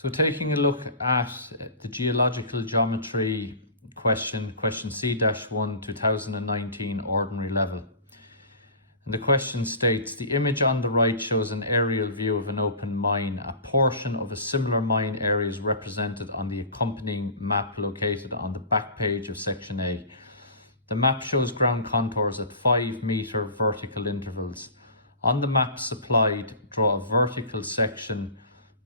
So taking a look at the geological geometry question C-1 2019 ordinary level. And the question states, the image on the right shows an aerial view of an open mine. A portion of a similar mine area is represented on the accompanying map located on the back page of section A. The map shows ground contours at 5-meter vertical intervals. On the map supplied, draw a vertical section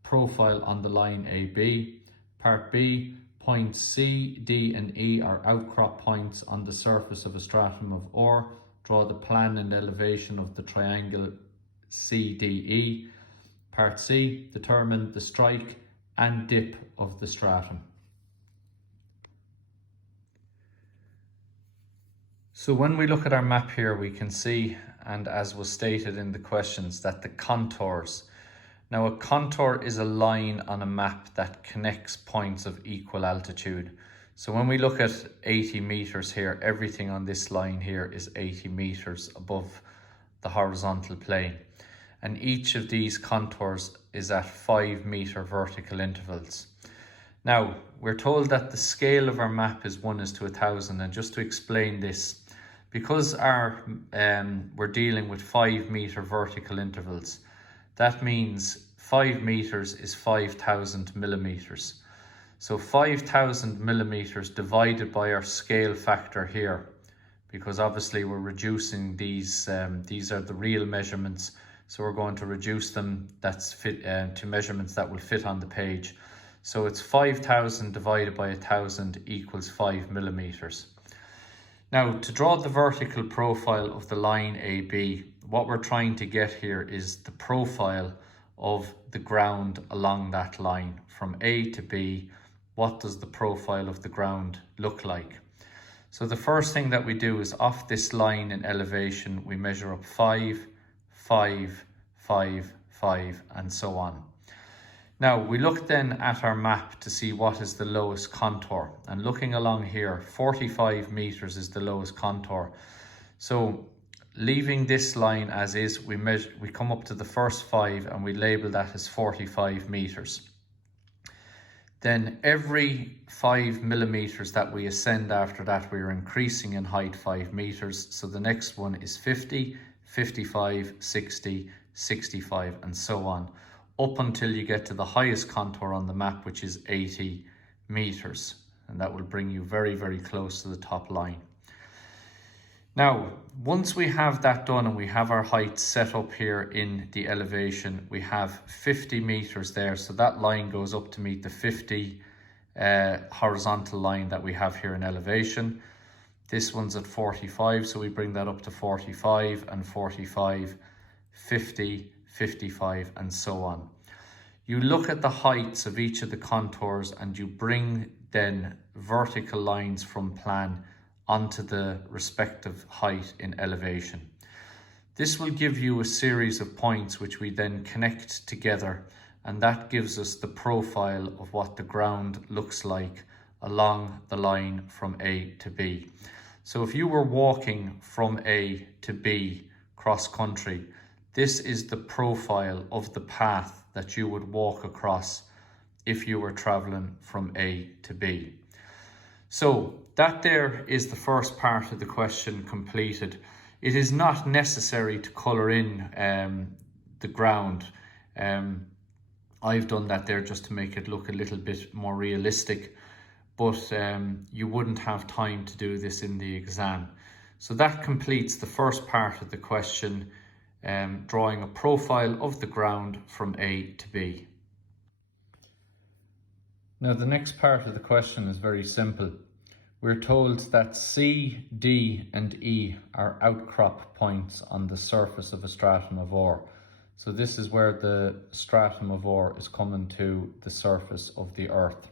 profile on the line AB. Part B, points C, D and E are outcrop points on the surface of a stratum of ore. Draw the plan and elevation of the triangle CDE. Part C, determine the strike and dip of the stratum. So when we look at our map here, we can see, and as was stated in the questions, that the contours. Now a contour is a line on a map that connects points of equal altitude. So when we look at 80 meters here, everything on this line here is 80 meters above the horizontal plane. And each of these contours is at 5-meter vertical intervals. Now, we're told that the scale of our map is 1:1000, and just to explain this, because we're dealing with 5-meter vertical intervals, that means 5 meters is 5,000 millimeters. So 5,000 millimeters divided by our scale factor here, because obviously we're reducing these are the real measurements, so we're going to reduce them to measurements that will fit on the page. So it's 5,000 divided by 1,000 equals 5 millimeters. Now, to draw the vertical profile of the line AB, what we're trying to get here is the profile of the ground along that line. From A to B, what does the profile of the ground look like? So the first thing that we do is off this line in elevation, we measure up 5, 5, 5, 5, and so on. Now we look then at our map to see what is the lowest contour, and looking along here, 45 meters is the lowest contour. So leaving this line as is, we come up to the first 5 and we label that as 45 meters. Then every 5 millimeters that we ascend after that, we are increasing in height 5 meters. So the next one is 50, 55, 60, 65, and so on, up until you get to the highest contour on the map, which is 80 meters. And that will bring you very, very close to the top line. Now, once we have that done and we have our height set up here in the elevation, we have 50 meters there. So that line goes up to meet the 50 horizontal line that we have here in elevation. This one's at 45, so we bring that up to 45 and 45, 50, 55, and so on. You look at the heights of each of the contours and you bring then vertical lines from plan onto the respective height in elevation. This will give you a series of points which we then connect together, and that gives us the profile of what the ground looks like along the line from A to B. So if you were walking from A to B cross country, this is the profile of the path that you would walk across if you were traveling from A to B. So that there is the first part of the question completed. It is not necessary to colour in the ground. I've done that there just to make it look a little bit more realistic, but you wouldn't have time to do this in the exam. So that completes the first part of the question, drawing a profile of the ground from A to B. Now the next part of the question is very simple. We're told that C, D and E are outcrop points on the surface of a stratum of ore. So this is where the stratum of ore is coming to the surface of the earth.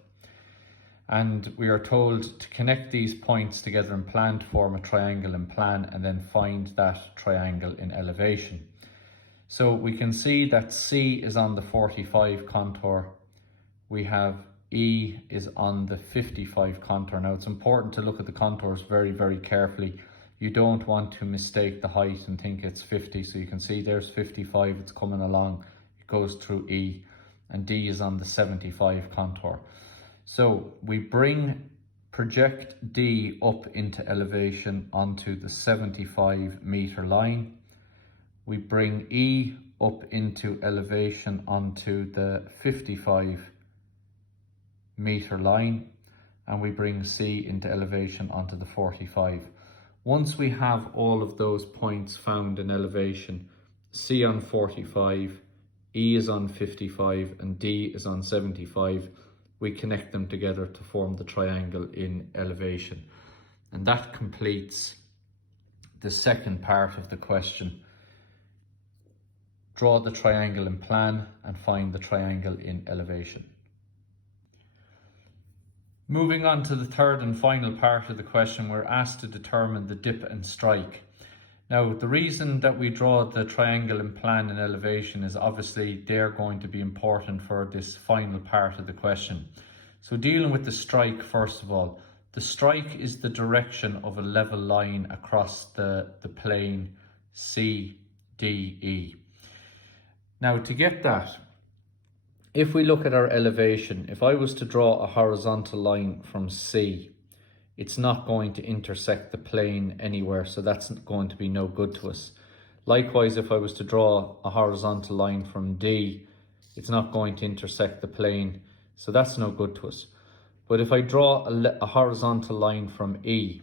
And we are told to connect these points together in plan to form a triangle in plan, and then find that triangle in elevation. So we can see that C is on the 45 contour. We have E is on the 55 contour. Now it's important to look at the contours very, very carefully. You don't want to mistake the height and think it's 50. So you can see there's 55, it's coming along, it goes through E. and D is on the 75 contour. So we project D up into elevation onto the 75 meter line. We bring E up into elevation onto the 55 meter line, and we bring C into elevation onto the 45. Once we have all of those points found in elevation, C on 45, E is on 55, and D is on 75, we connect them together to form the triangle in elevation. And that completes the second part of the question. Draw the triangle in plan and find the triangle in elevation. Moving on to the third and final part of the question, we're asked to determine the dip and strike. Now, the reason that we draw the triangle in plan and elevation is obviously they're going to be important for this final part of the question. So dealing with the strike, first of all, the strike is the direction of a level line across the plane CDE. Now, to get that, if we look at our elevation, if I was to draw a horizontal line from C, it's not going to intersect the plane anywhere, so that's going to be no good to us. Likewise, if I was to draw a horizontal line from D, it's not going to intersect the plane, so that's no good to us. But if I draw a horizontal line from E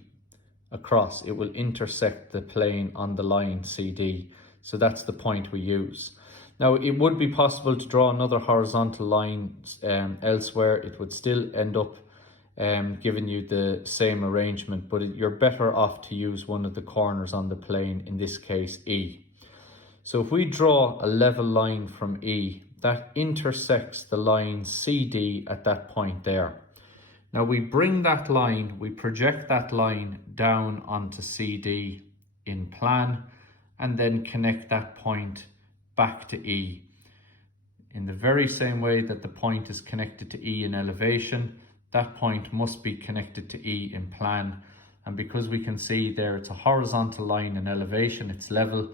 across, it will intersect the plane on the line CD, so that's the point we use. Now, it would be possible to draw another horizontal line elsewhere. It would still end up giving you the same arrangement, but you're better off to use one of the corners on the plane, in this case E. So if we draw a level line from E, that intersects the line CD at that point there. Now we bring that line, we project that line down onto CD in plan, and then connect that point back to E. In the very same way that the point is connected to E in elevation, that point must be connected to E in plan. And because we can see there it's a horizontal line in elevation, it's level,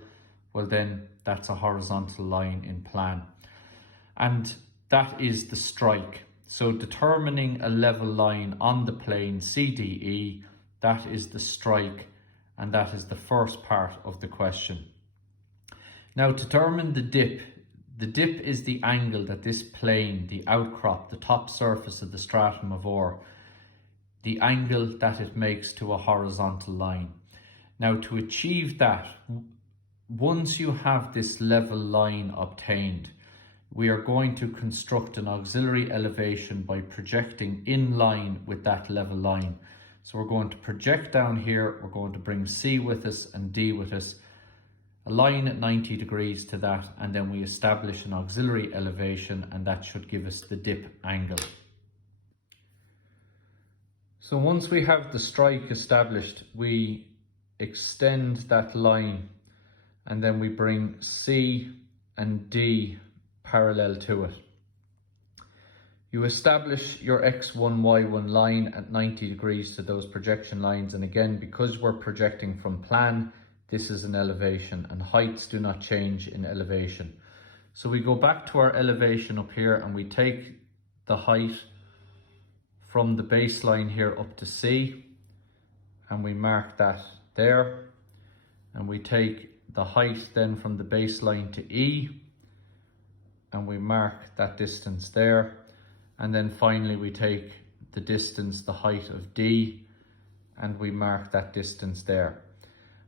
well then that's a horizontal line in plan. And that is the strike. So determining a level line on the plane CDE, that is the strike, and that is the first part of the question. Now, to determine the dip is the angle that this plane, the outcrop, the top surface of the stratum of ore, the angle that it makes to a horizontal line. Now, to achieve that, once you have this level line obtained, we are going to construct an auxiliary elevation by projecting in line with that level line. So we're going to project down here, we're going to bring C with us and D with us, a line at 90 degrees to that, and then we establish an auxiliary elevation, and that should give us the dip angle. So once we have the strike established, we extend that line, and then we bring C and D parallel to it. You establish your X1, Y1 line at 90 degrees to those projection lines, and again, because we're projecting from plan, this is an elevation, and heights do not change in elevation. So we go back to our elevation up here, and we take the height from the baseline here up to C, and we mark that there. And we take the height then from the baseline to E, and we mark that distance there. And then finally we take the distance, the height of D, and we mark that distance there.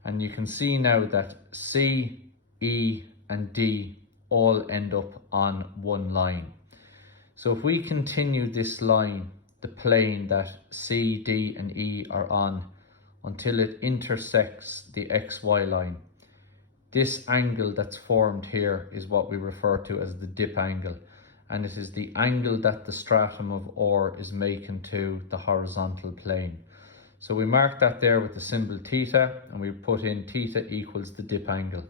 And you can see now that C, E and D all end up on one line. So if we continue this line, the plane that C, D and E are on, until it intersects the XY line, this angle that's formed here is what we refer to as the dip angle. And it is the angle that the stratum of ore is making to the horizontal plane. So we mark that there with the symbol theta, and we put in theta equals the dip angle.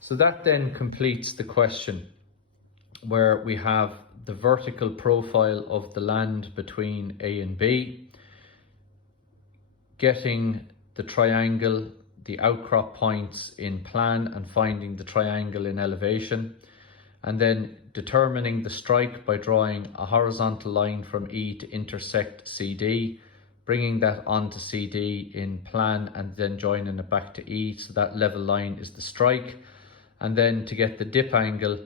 So that then completes the question, where we have the vertical profile of the land between A and B, getting the triangle, the outcrop points in plan, and finding the triangle in elevation. and then determining the strike by drawing a horizontal line from E to intersect CD, bringing that onto CD in plan and then joining it back to E, so that level line is the strike. And then to get the dip angle,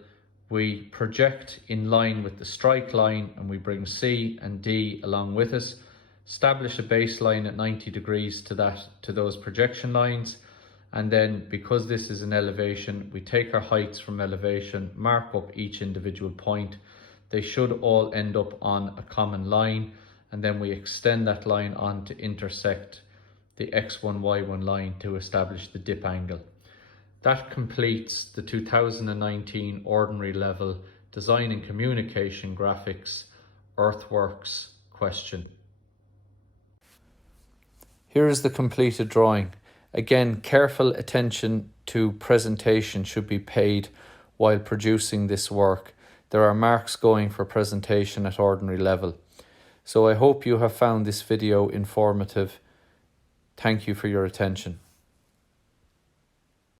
we project in line with the strike line and we bring C and D along with us, establish a baseline at 90 degrees to those projection lines. And then because this is an elevation, we take our heights from elevation, mark up each individual point. They should all end up on a common line, and then we extend that line on to intersect the X1, Y1 line to establish the dip angle. That completes the 2019 Ordinary Level Design and Communication Graphics Earthworks question. Here is the completed drawing. Again, careful attention to presentation should be paid while producing this work. There are marks going for presentation at ordinary level. So I hope you have found this video informative. Thank you for your attention.